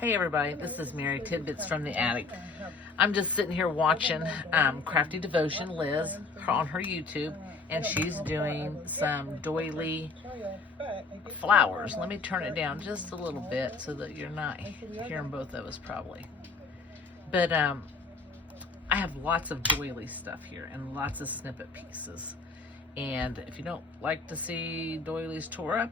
Hey everybody, this is Mary Tidbits from the Attic. I'm just sitting here watching Crafty Devotion Liz on her YouTube, and she's doing some doily flowers. Let me turn it down just a little bit so that you're not hearing both of us probably. But I have lots of doily stuff here and lots of snippet pieces. And if you don't like to see doilies tore up,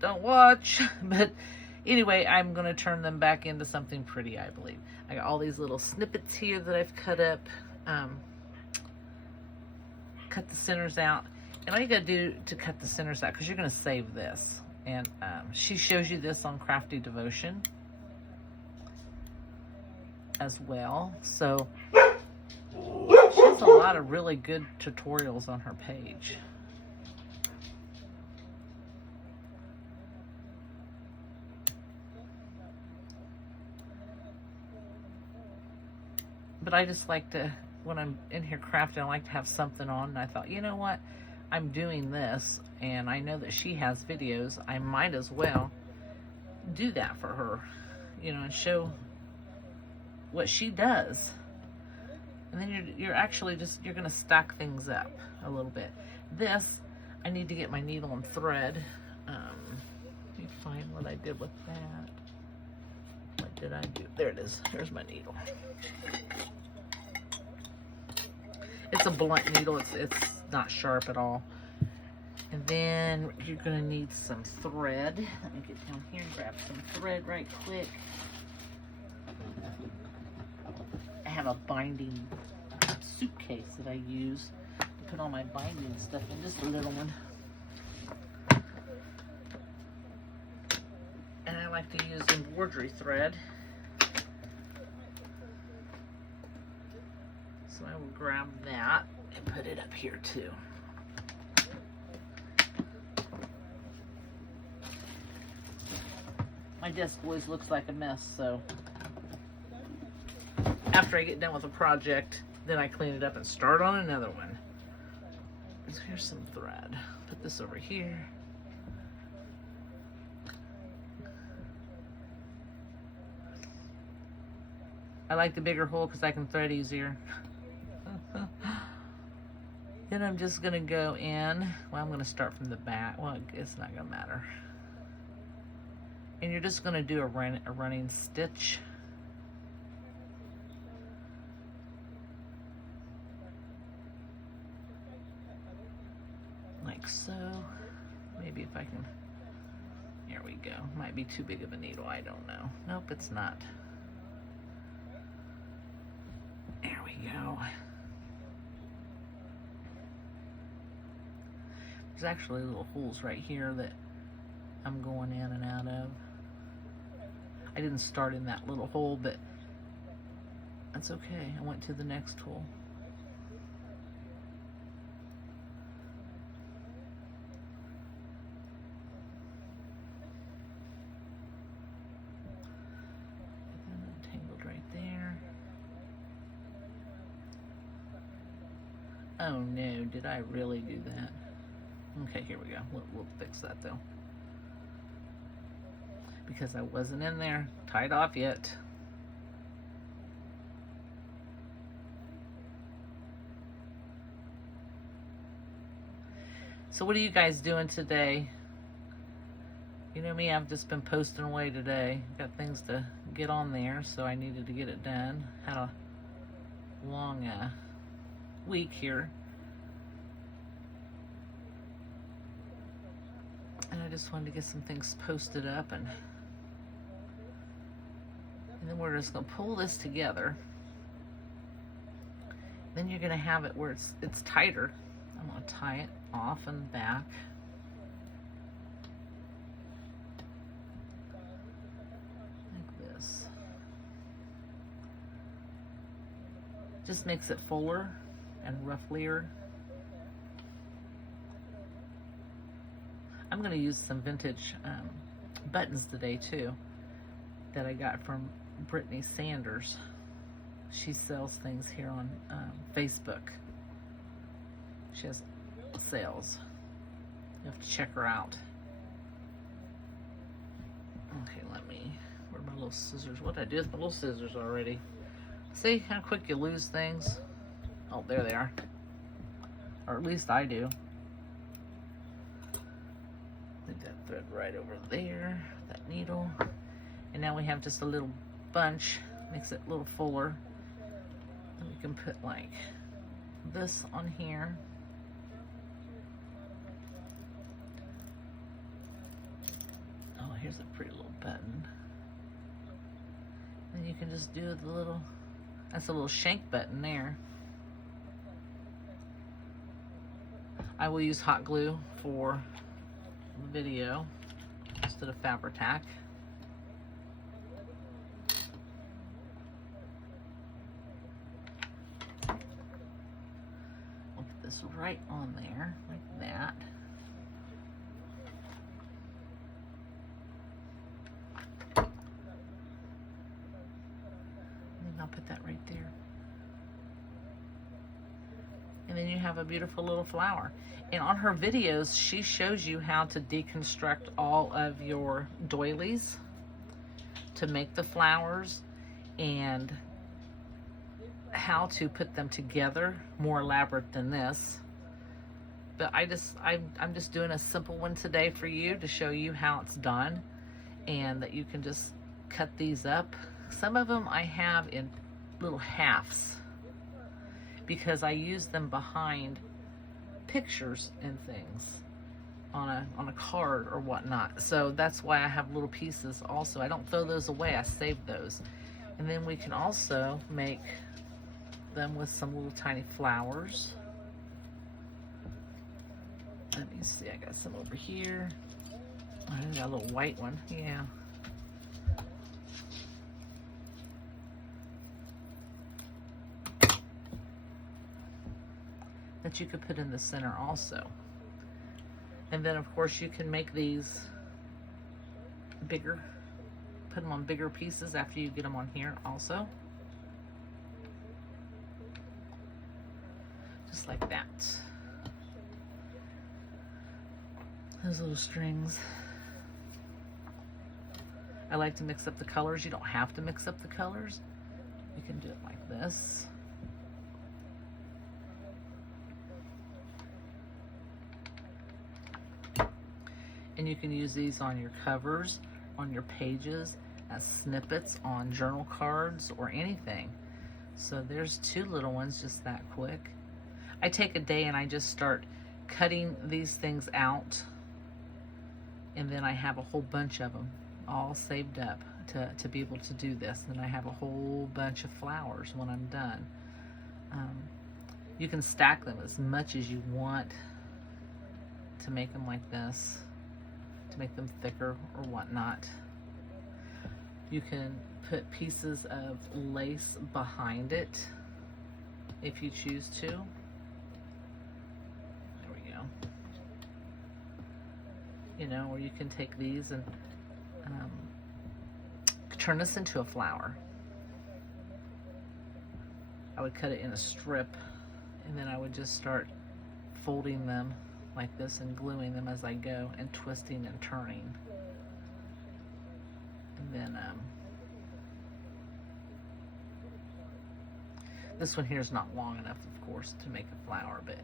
don't watch. But anyway, I'm going to turn them back into something pretty, I believe. I got all these little snippets here that I've cut up, cut the centers out. And all you got to do to cut the centers out, because you're going to save this. And she shows you this on Crafty Devotion as well. So she has a lot of really good tutorials on her page. But I just like to, when I'm in here crafting, I like to have something on. And I thought, you know what? I'm doing this, and I know that she has videos. I might as well do that for her, you know, and show what she does. And then you're actually just, you're going to stack things up a little bit. This, I need to get my needle and thread. Let me find what I did with that. What did I do? There it is. There's my needle. It's a blunt needle. It's not sharp at all. And then you're going to need some thread. Let me get down here and grab some thread right quick. I have a binding suitcase that I use to put all my binding stuff in, just a little one. And I like to use embroidery thread. So I will grab that and put it up here too. My desk always looks like a mess, so after I get done with a project, then I clean it up and start on another one. So here's some thread. Put this over here. I like the bigger hole because I can thread easier. Then I'm just going to go in. Well, I'm going to start from the back. Well, it's not going to matter. And you're just going to do a running stitch. Like so. Maybe if I can. There we go. Might be too big of a needle. I don't know. Nope, it's not. There we go. There's actually little holes right here that I'm going in and out of. I didn't start in that little hole, but that's okay. I went to the next hole. Tangled right there. Oh no, did I really do that? Okay, here we go. We'll fix that though. Because I wasn't in there, tied off yet. So what are you guys doing today? You know me, I've just been posting away today. Got things to get on there, so I needed to get it done. Had a long week here. And I just wanted to get some things posted up, and then we're just going to pull this together. Then you're going to have it where it's tighter. I'm going to tie it off and back. Like this. Just makes it fuller and rufflier. I'm going to use some vintage buttons today too that I got from Brittany Sanders. She sells things here on Facebook. She has sales. You have to check her out. Okay, where'd my little little scissors. What did I do with my little scissors already? See how quick you lose things? Oh, there they are. Or at least I do. Leave that thread right over there, that needle. And now we have just a little bunch. Makes it a little fuller. And we can put like this on here. Oh, here's a pretty little button. And you can just do the little, that's a little shank button there. I will use hot glue for the video instead of Fabri-Tac. I'll put this right on there, like that. I'll put that right there. And then you have a beautiful little flower. And on her videos, she shows you how to deconstruct all of your doilies to make the flowers and how to put them together, more elaborate than this. But I'm just doing a simple one today for you to show you how it's done, and that you can just cut these up. Some of them I have in little halves because I use them behind pictures and things on a card or whatnot. So that's why I have little pieces also. I don't throw those away, I save those. And then we can also make them with some little tiny flowers. Let me see, I got some over here. I got a little white one, yeah. That you could put in the center also. And then of course you can make these bigger, put them on bigger pieces after you get them on here also. Just like that. Those little strings. I like to mix up the colors. You don't have to mix up the colors. You can do it like this. And you can use these on your covers, on your pages, as snippets on journal cards or anything. So there's two little ones just that quick. I take a day and I just start cutting these things out, and then I have a whole bunch of them all saved up to be able to do this. And I have a whole bunch of flowers when I'm done. You can stack them as much as you want to make them like this, to make them thicker or whatnot. You can put pieces of lace behind it if you choose to. There we go. You know, or you can take these and turn this into a flower. I would cut it in a strip, and then I would just start folding them like this and gluing them as I go, and twisting and turning. And then this one here is not long enough, of course, to make a flower, but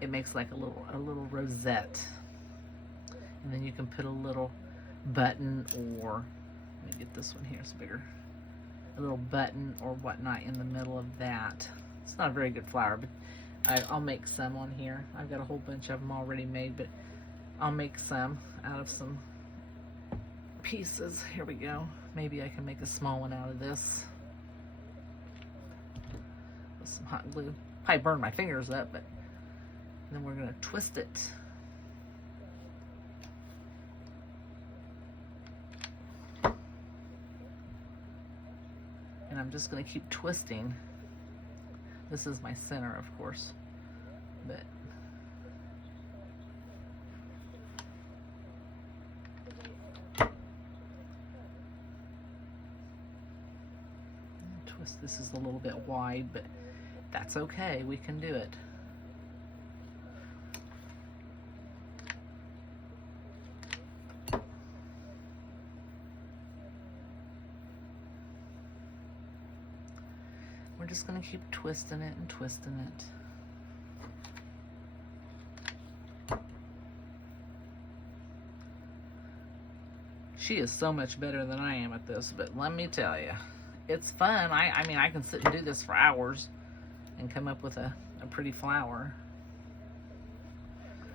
it makes like a little rosette. And then you can put a little button, or let me get this one here, it's bigger. A little button or whatnot in the middle of that. It's not a very good flower, but I'll make some on here. I've got a whole bunch of them already made, but I'll make some out of some pieces. Here we go. Maybe I can make a small one out of this with some hot glue. Probably burn my fingers up, but then we're going to twist it. And I'm just going to keep twisting. This is my center, of course, but twist. This is a little bit wide, but that's okay. We can do it. We're just going to keep twisting it and twisting it. She is so much better than I am at this, but let me tell you, it's fun. I mean, I can sit and do this for hours and come up with a pretty flower.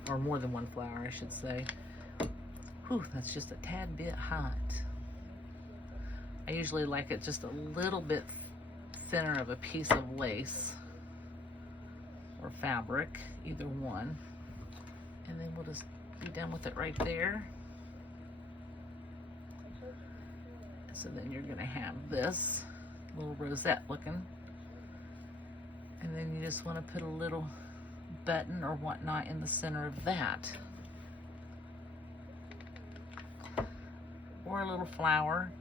Or more than one flower, I should say. Whew, that's just a tad bit hot. I usually like it just a little bit thinner of a piece of lace or fabric, either one. And then we'll just be done with it right there. So then you're gonna have this little rosette looking. And then you just wanna put a little button or whatnot in the center of that. Or a little flower.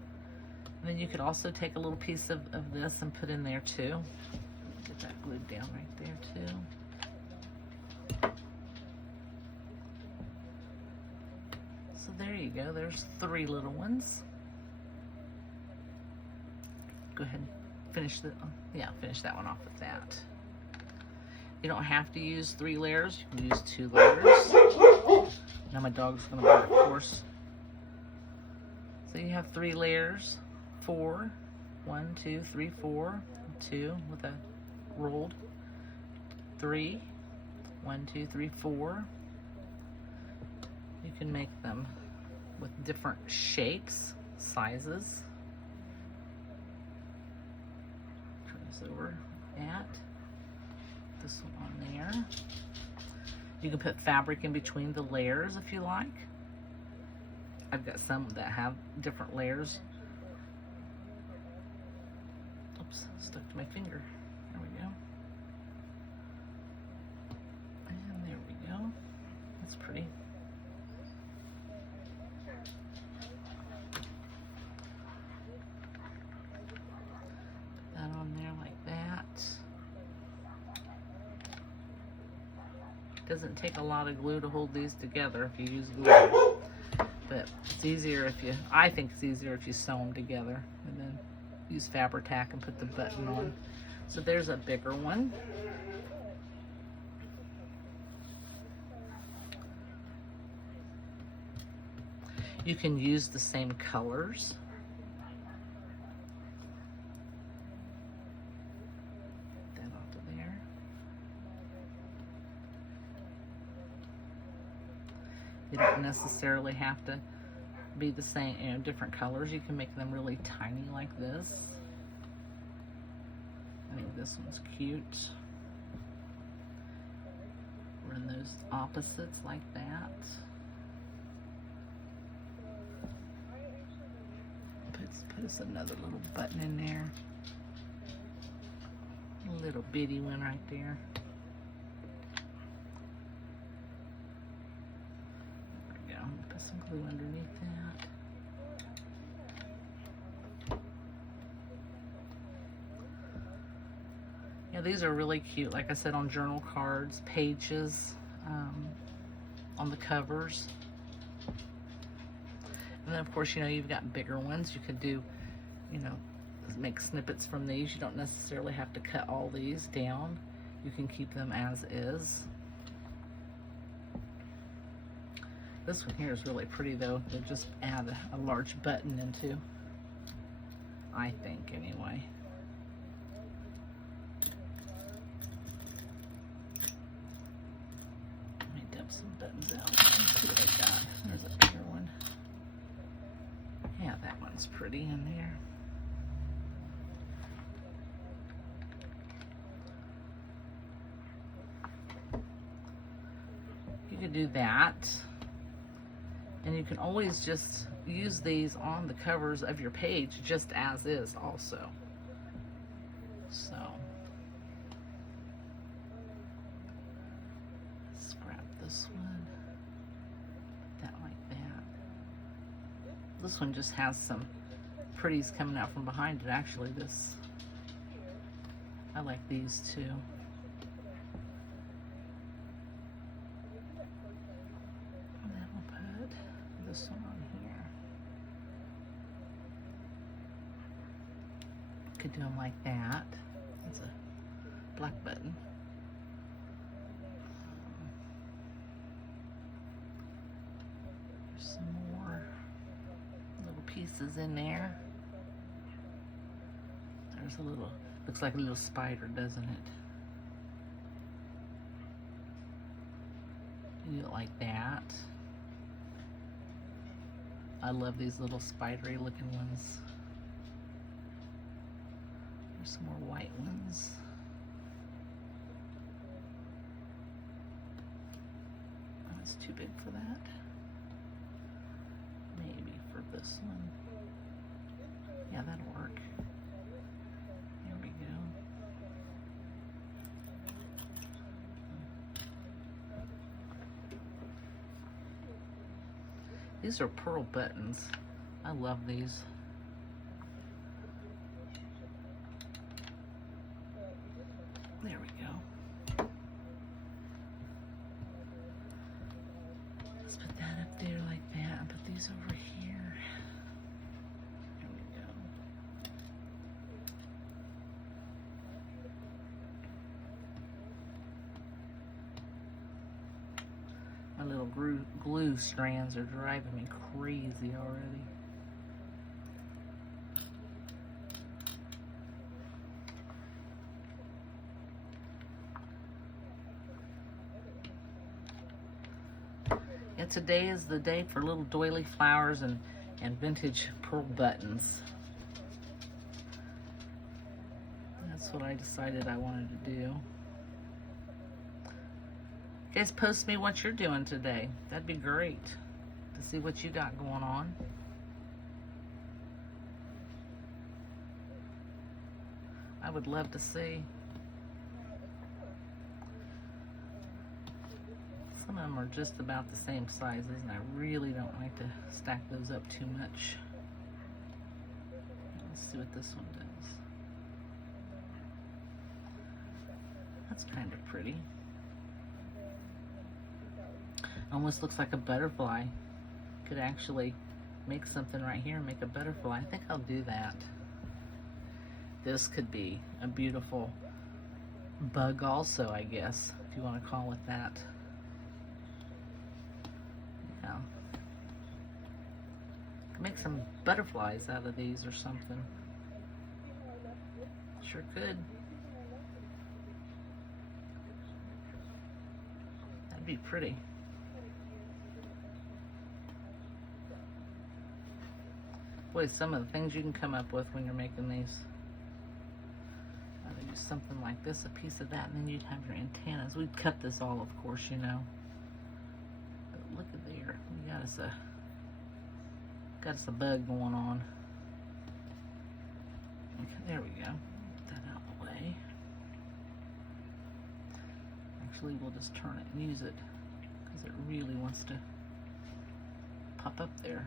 And then you could also take a little piece of this and put in there too. Get that glued down right there too. So there you go, there's 3 little ones. Go ahead and finish finish that one off with that. You don't have to use 3 layers, you can use 2 layers. Now my dog's gonna bark, of course. So you have 3 layers, 4, 1, 2, 3, 4, 2 with a rolled, 3, 1, 2, 3, 4. You can make them with different shapes, sizes. Turn this over at this one on there. You can put fabric in between the layers if you like. I've got some that have different layers. Oops, stuck to my finger. There we go. And there we go. That's pretty. Put that on there like that. Doesn't take a lot of glue to hold these together if you use glue. But it's easier if you, I think it's easier if you sew them together and then use Fabri-Tac and put the button on. So there's a bigger one. You can use the same colors. Get that off of there. You don't necessarily have to be the same, you know, different colors. You can make them really tiny like this. I think this one's cute. Run those opposites like that. Put us another little button in there. A little bitty one right there. Put some glue underneath that. Yeah, these are really cute. Like I said, on journal cards, pages, on the covers. And then, of course, you know, you've got bigger ones. You could do, you know, make snippets from these. You don't necessarily have to cut all these down. You can keep them as is. This one here is really pretty though. They just add a large button into, I think anyway. Let me dump some buttons out. Let's see what I got. There's a bigger one. Yeah, that one's pretty in there. You could do that. And you can always just use these on the covers of your page just as is also. So, let's grab this one, put that like that. This one just has some pretties coming out from behind it. Actually, this, I like these too. This one on here. Could do them like that. That's a black button. There's some more little pieces in there. There's a little, looks like a little spider, doesn't it? You like that. I love these little spidery looking ones. There's some more white ones. That's too big for that. Maybe for this one. Yeah, that'll work. There we go. These are pearl buttons. I love these. There we go. Let's put that up there like that and put these over here. There we go. My little glue strands are driving me crazy already. Yeah, today is the day for little doily flowers and vintage pearl buttons. That's what I decided I wanted to do. You guys post me what you're doing today. That'd be great to see what you got going on. I would love to see. Some of them are just about the same sizes, and I really don't like to stack those up too much. Let's see what this one does. That's kind of pretty. Almost looks like a butterfly. Could actually make something right here and make a butterfly. I think I'll do that. This could be a beautiful bug also, I guess, if you want to call it that. Yeah. Could make some butterflies out of these or something. Sure could. That'd be pretty. Boy, some of the things you can come up with when you're making these. I'd use something like this, a piece of that, and then you'd have your antennas. We'd cut this all, of course, you know. But look at there. We got us a bug going on. Okay, there we go. Get that out of the way. Actually, we'll just turn it and use it because it really wants to pop up there.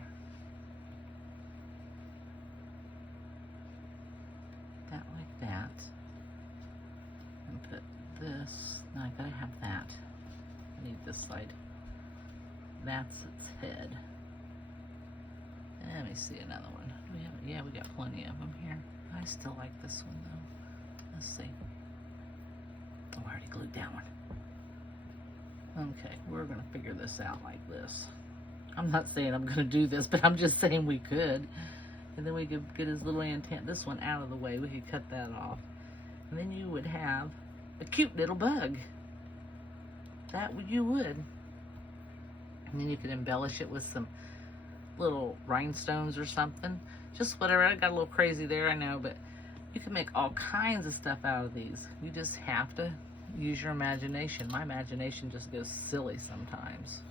That like that. And put this. No, I gotta have that. I need this side. That's its head. Let me see another one. Yeah, we got plenty of them here. I still like this one though. Let's see. Oh, I already glued that one. Okay, we're gonna figure this out like this. I'm not saying I'm gonna do this, but I'm just saying we could. And then we could get his little antenna, this one out of the way. We could cut that off. And then you would have a cute little bug. That you would. And then you could embellish it with some little rhinestones or something. Just whatever. I got a little crazy there, I know, but you can make all kinds of stuff out of these. You just have to use your imagination. My imagination just goes silly sometimes.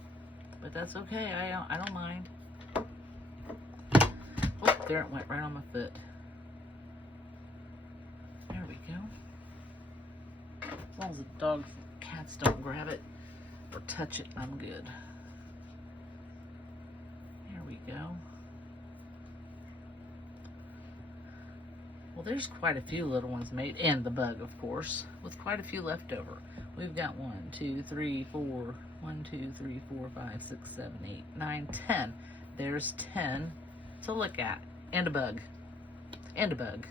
But that's okay. I don't mind. Oh, there it went, right on my foot. There we go. As long as the dogs, cats don't grab it or touch it, I'm good. There we go. Well, there's quite a few little ones made, and the bug, of course, with quite a few left over. We've got 1, 2, 3, 4, 1, 2, 3, 4, 5, 6, 7, 8, 9, 10. There's 10 to look at, and a bug, and a bug.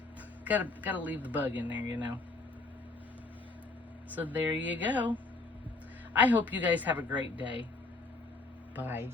Gotta leave the bug in there, you know. So there you go. I hope you guys have a great day. Bye.